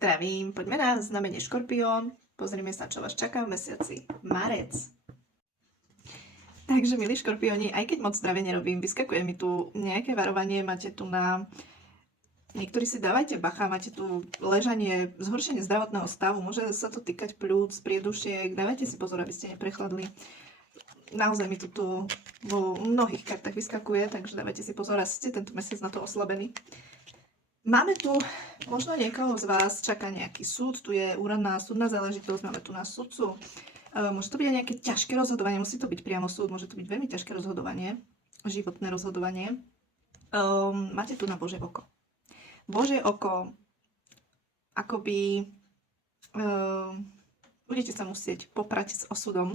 Zdravím, poďme na znamenie Škorpión. Pozrime sa, čo vás čaká v mesiaci marec. Takže, milí Škorpióni, aj keď moc zdravie nerobím, vyskakuje mi tu nejaké varovanie, máte tu na... Niektorí si dávajte bacha, máte tu ležanie, zhoršenie zdravotného stavu, môže sa to týkať pľúc, priedušiek, dávajte si pozor, aby ste neprechladli. Naozaj mi to tu vo mnohých kartách vyskakuje, takže dávajte si pozor, a ste tento mesiac na to oslabení. Máme tu, možno niekoho z vás čaká nejaký súd, tu je úradná súdna záležitosť, máme tu na súdcu. Môže to byť aj nejaké ťažké rozhodovanie, musí to byť priamo súd, môže to byť veľmi ťažké rozhodovanie, životné rozhodovanie. Máte tu na Božie oko. Božie oko, akoby budete sa musieť poprať s osudom,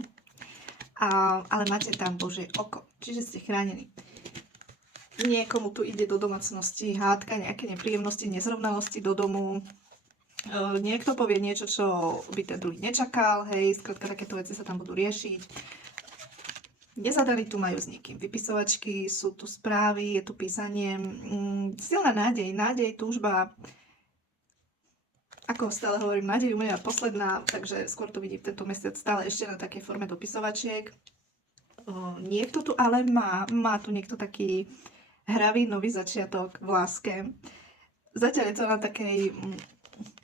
ale máte tam Božie oko, čiže ste chránení. Niekomu tu ide do domácnosti hádka, nejaké nepríjemnosti, nezrovnalosti do domu. Niekto povie niečo, čo by ten druhý nečakal, hej, skrátka takéto veci sa tam budú riešiť. Nezadaní tu majú s niekým vypisovačky, sú tu správy, je tu písanie, silná nádej, túžba. Ako stále hovorím, nádej u mňa posledná, takže skôr to vidím tento mesiac stále ešte na takej forme dopisovačiek. Niekto tu ale má tu niekto taký hravý nový začiatok v láske. Zatiaľ je to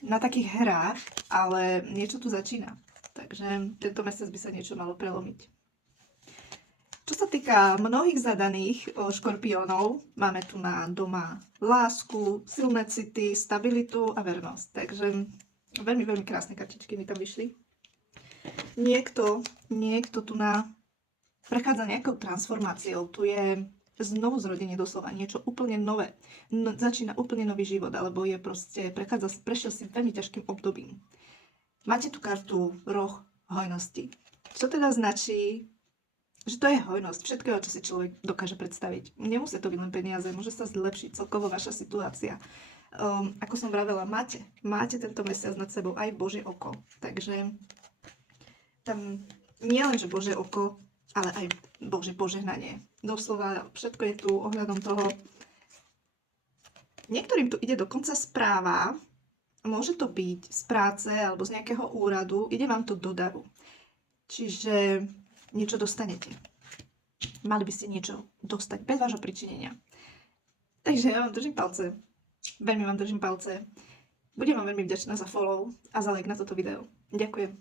na takých hrách, ale niečo tu začína. Takže tento mesiac by sa niečo malo prelomiť. Čo sa týka mnohých zadaných Škorpiónov, máme tu na doma lásku, silné city, stabilitu a vernosť. Takže veľmi, veľmi krásne kartičky mi tam vyšli. Niekto tu prechádza nejakou transformáciou. Tu je znovu zrodenie doslova, niečo úplne nové. Začína úplne nový život, alebo je proste, prešiel si veľmi ťažkým obdobím. Máte tu kartu roh hojnosti. Čo teda značí, že to je hojnosť všetkého, čo si človek dokáže predstaviť. Nemusí to byť len peniaze, môže sa zlepšiť celkovo vaša situácia. Ako som vravela, máte tento mesiac nad sebou aj Božie oko. Takže tam nie len, že Božie oko, ale aj Božie požehnanie. Doslova všetko je tu ohľadom toho. Niektorým tu ide dokonca správa, môže to byť z práce alebo z nejakého úradu, ide vám to do daru. Čiže niečo dostanete. Mali by ste niečo dostať bez vášho pričinenia. Takže ja vám držím palce. Veľmi vám držím palce. Budem vám veľmi vďačná za follow a za like na toto video. Ďakujem.